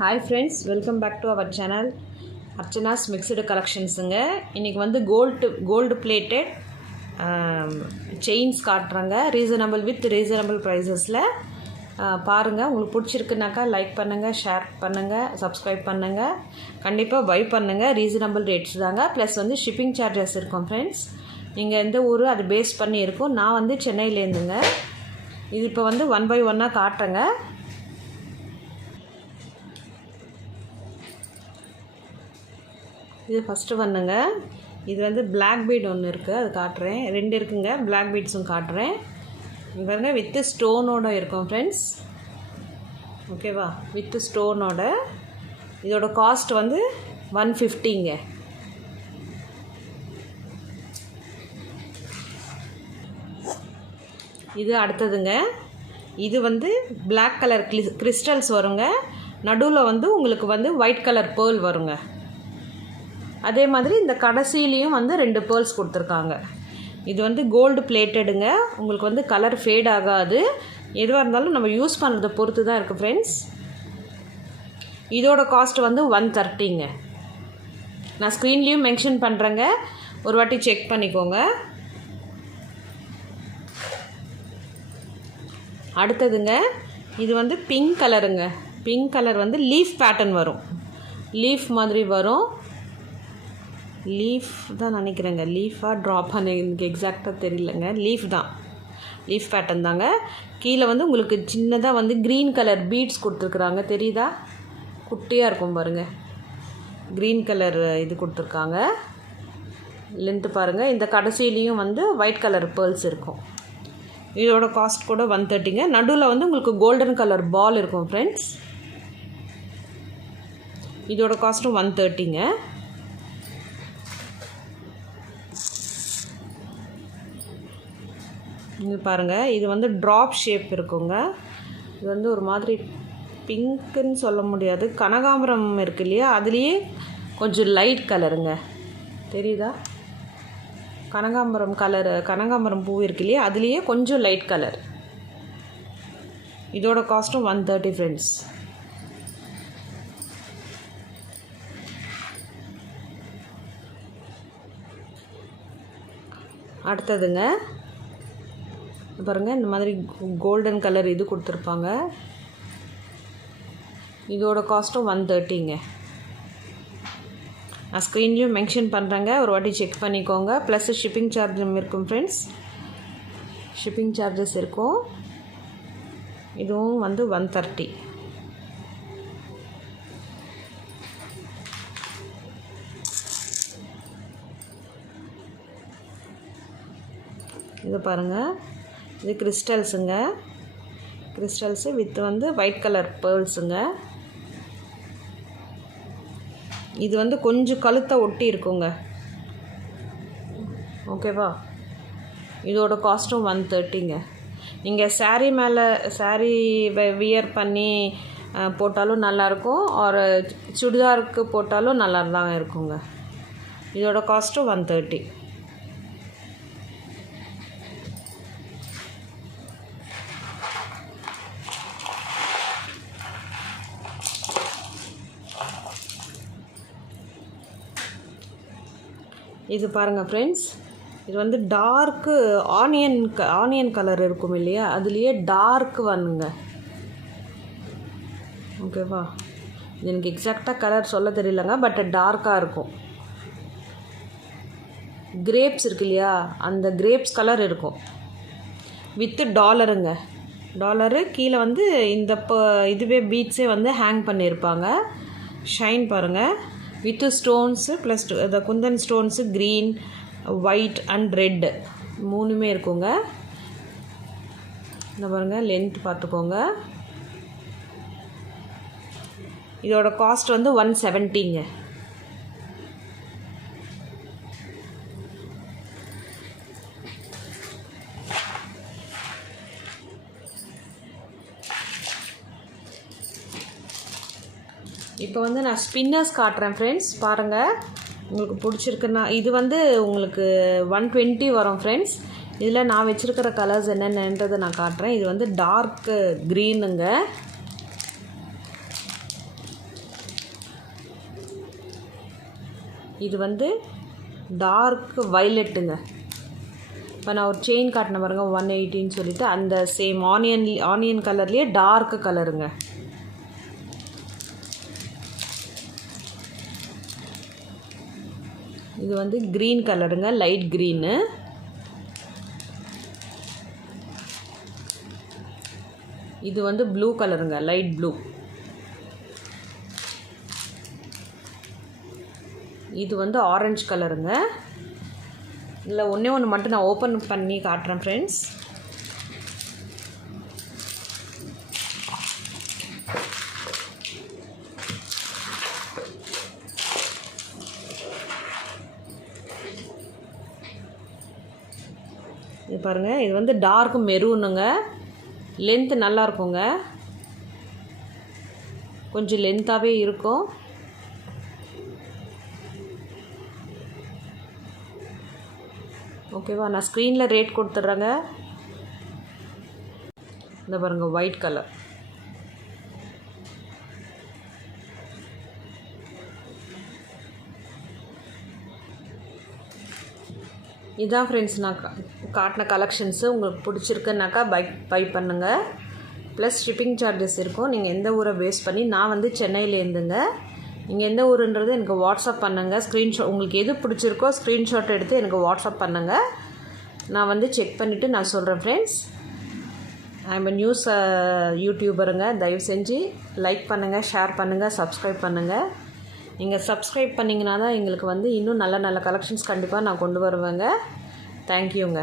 Hi friends, welcome back to our channel Archana's Mixed Collections. இன்னைக்கு வந்து gold plated chains காட்டுறாங்க reasonable pricesல. பாருங்க, உங்களுக்கு பிடிச்சிருக்குனாக்கா லைக் பண்ணுங்க, ஷேர் பண்ணுங்க, சப்ஸ்கிரைப் பண்ணுங்க. கண்டிப்பா பை பண்ணுங்க. ரீசனபிள் ரேட்ஸ் தாங்க. ப்ளஸ் வந்து ஷிப்பிங் சார்ஜஸ் இருக்கும் ஃப்ரெண்ட்ஸ். நீங்க எந்த ஊரு அது பேஸ் பண்ணி இருக்கும். நான் வந்து சென்னையில இருந்துங்க. இது இப்போ வந்து 1 by 1 காட்டுறேங்க. இது ஃபஸ்ட்டு ஒன்றுங்க. இது வந்து பிளாக் பீட் ஒன்று இருக்குது, அது காட்டுறேன். 2 இருக்குங்க, பிளாக் பீட்ஸும் காட்டுறேன். இவங்க வித்து ஸ்டோனோட இருக்கும் ஃப்ரெண்ட்ஸ். ஓகேவா, வித்து ஸ்டோனோட. இதோட காஸ்ட் வந்து 150ங்க. இது அடுத்ததுங்க. இது வந்து பிளாக் கலர் கிறிஸ்டல்ஸ் வருங்க. நடுவில் வந்து உங்களுக்கு வந்து ஒயிட் கலர் பேர்ல் வருங்க. அதே மாதிரி இந்த கடைசியிலையும் வந்து 2 பேர்ல்ஸ் கொடுத்துருக்காங்க. இது வந்து கோல்டு பிளேட்டடுங்க. உங்களுக்கு வந்து கலர் ஃபேட் ஆகாது. எதுவாக இருந்தாலும் நம்ம யூஸ் பண்ணுறதை பொறுத்து தான் இருக்குது ஃப்ரெண்ட்ஸ். இதோட காஸ்ட் வந்து 130ங்க. நான் ஸ்க்ரீன்லேயும் மென்ஷன் பண்ணுறேங்க, ஒரு வாட்டி செக் பண்ணிக்கோங்க. அடுத்ததுங்க, இது வந்து பிங்க் கலருங்க. பிங்க் கலர் வந்து லீஃப் பேட்டர்ன் வரும். லீஃப் மாதிரி வரும். லீஃப் தான் நினைக்கிறேங்க. லீஃபாக ட்ராப் பண்ண எனக்கு எக்ஸாக்டாக தெரியலங்க. லீஃப் தான், லீஃப் பேட்டர்ன் தாங்க. கீழே வந்து உங்களுக்கு சின்னதாக வந்து க்ரீன் கலர் பீட்ஸ் கொடுத்துருக்குறாங்க, தெரியுதா? குட்டியாக இருக்கும் பாருங்கள். க்ரீன் கலர் இது கொடுத்துருக்காங்க. லென்த்து பாருங்கள். இந்த கடைசியிலையும் வந்து ஒயிட் கலர் பேர்ல்ஸ் இருக்கும். இதோட காஸ்ட் கூட 130ங்க. நடுவில் வந்து உங்களுக்கு கோல்டன் கலர் பால் இருக்கும் ஃப்ரெண்ட்ஸ். இதோட காஸ்ட்டும் 130ங்க. இது பாருங்கள், இது வந்து ட்ராப் ஷேப் இருக்குங்க. இது வந்து ஒரு மாதிரி பிங்க்குன்னு சொல்ல முடியாது, கனகாம்பரம் இருக்கு இல்லையா, அதுலேயே கொஞ்சம் லைட் கலருங்க. தெரியுதா? கனகாம்பரம் பூ இருக்கு இல்லையா, அதுலேயே கொஞ்சம் லைட் கலர். இதோட காஸ்ட்டும் 130 ஃப்ரெண்ட்ஸ். அடுத்ததுங்க பாருங்கள், இந்த மாதிரி கோல்டன் கலர் இது கொடுத்துருப்பாங்க. இதோட காஸ்ட்டும் 130ங்க. நான் ஸ்க்ரீன்லேயும் மென்ஷன் பண்ணுறேங்க, ஒரு வாட்டி செக் பண்ணிக்கோங்க. ப்ளஸ் ஷிப்பிங் சார்ஜும் இருக்கும் ஃப்ரெண்ட்ஸ். ஷிப்பிங் சார்ஜஸ் இருக்கும். இதுவும் வந்து 130. இது பாருங்கள், இது கிறிஸ்டல்ஸுங்க. கிறிஸ்டல்ஸு வித் வந்து ஒயிட் கலர் பேர்ல்ஸுங்க. இது வந்து கொஞ்சம் கழுத்தை ஒட்டி இருக்குங்க. ஓகேவா? இதோட காஸ்ட்டும் 130ங்க. நீங்கள் சாரீ மேலே வியர் பண்ணி போட்டாலும் நல்லாயிருக்கும், ஒரு சுடிதாருக்கு போட்டாலும் நல்லா தான் இருக்குங்க. இதோட காஸ்ட்டும் 130. இது பாருங்கள் ஃப்ரெண்ட்ஸ், இது வந்து டார்க்கு ஆனியன் கலர் இருக்கும் இல்லையா, அதுலேயே டார்க் வந்துங்க. ஓகேவா? இது எனக்கு எக்ஸாக்டாக கலர் சொல்ல தெரியலங்க, பட் டார்க்காக இருக்கும். கிரேப்ஸ் இருக்கு இல்லையா, அந்த கிரேப்ஸ் கலர் இருக்கும். வித்து டாலருங்க. டாலரு கீழே வந்து இந்த இதுவே பீட்ஸே வந்து ஹேங் பண்ணியிருப்பாங்க. ஷைன் பாருங்கள். வித்து ஸ்டோன்ஸு ப்ளஸ் இந்த Kundan stones green, white and red 3மே இருக்குங்க. இந்த பாருங்கள், லென்த் பார்த்துக்கோங்க. இதோட காஸ்ட் வந்து 170ங்க. இப்போ வந்து நான் ஸ்பின்னர்ஸ் காட்டுறேன் ஃப்ரெண்ட்ஸ். பாருங்கள், உங்களுக்கு பிடிச்சிருக்குன்னா இது வந்து உங்களுக்கு 120 வரும் ஃப்ரெண்ட்ஸ். இதில் நான் வச்சுருக்கிற கலர்ஸ் என்னென்னன்றதை நான் காட்டுறேன். இது வந்து டார்க் க்ரீனுங்க. இது வந்து டார்க் வைலட்டுங்க. இப்போ நான் ஒரு செயின் காட்டின பாருங்க 180ன்னு சொல்லிட்டு, அந்த சேம் ஆனியன் கலர்லேயே டார்க் கலருங்க. இது வந்து க்ரீன் கலருங்க, லைட் க்ரீனு. இது வந்து ப்ளூ கலருங்க, லைட் ப்ளூ. இது வந்து ஆரஞ்சு கலருங்க. இல்லை ஒன்றே ஒன்று மட்டும் நான் ஓப்பன் பண்ணி காட்டுறேன் ஃப்ரெண்ட்ஸ். இது பாருங்கள், இது வந்து டார்க் மெரூனுங்க. லென்த்து நல்லா இருக்குங்க, கொஞ்சம் லென்த்தாகவே இருக்கும். ஓகேவா, நான் ஸ்க்ரீனில் ரேட் கொடுத்துட்றேங்க. இந்த பாருங்கள் ஒயிட் கலர். இதான் ஃப்ரெண்ட்ஸ் நான் காட்டின கலெக்ஷன்ஸு. உங்களுக்கு பிடிச்சிருக்குன்னாக்கா பை பண்ணுங்கள். ப்ளஸ் ஷிப்பிங் சார்ஜஸ் இருக்கும். நீங்கள் எந்த ஊரை பேஸ் பண்ணி, நான் வந்து சென்னையிலேருந்துங்க. நீங்கள் எந்த ஊருன்றது எனக்கு வாட்ஸ்அப் பண்ணுங்கள். ஸ்க்ரீன்ஷாட் உங்களுக்கு எது பிடிச்சிருக்கோ ஸ்க்ரீன்ஷாட் எடுத்து எனக்கு வாட்ஸ்அப் பண்ணுங்கள். நான் வந்து செக் பண்ணிவிட்டு நான் சொல்கிறேன் ஃப்ரெண்ட்ஸ். I'm news யூடியூபருங்க. தயவு செஞ்சு லைக் பண்ணுங்கள், ஷேர் பண்ணுங்கள், சப்ஸ்கிரைப் பண்ணுங்கள். நீங்கள் சப்ஸ்கிரைப் பண்ணிங்கன்னா தான் எங்களுக்கு வந்து இன்னும் நல்ல நல்ல கலெக்ஷன்ஸ் கண்டிப்பாக நான் கொண்டு வருவேங்க. தேங்க்யூங்க.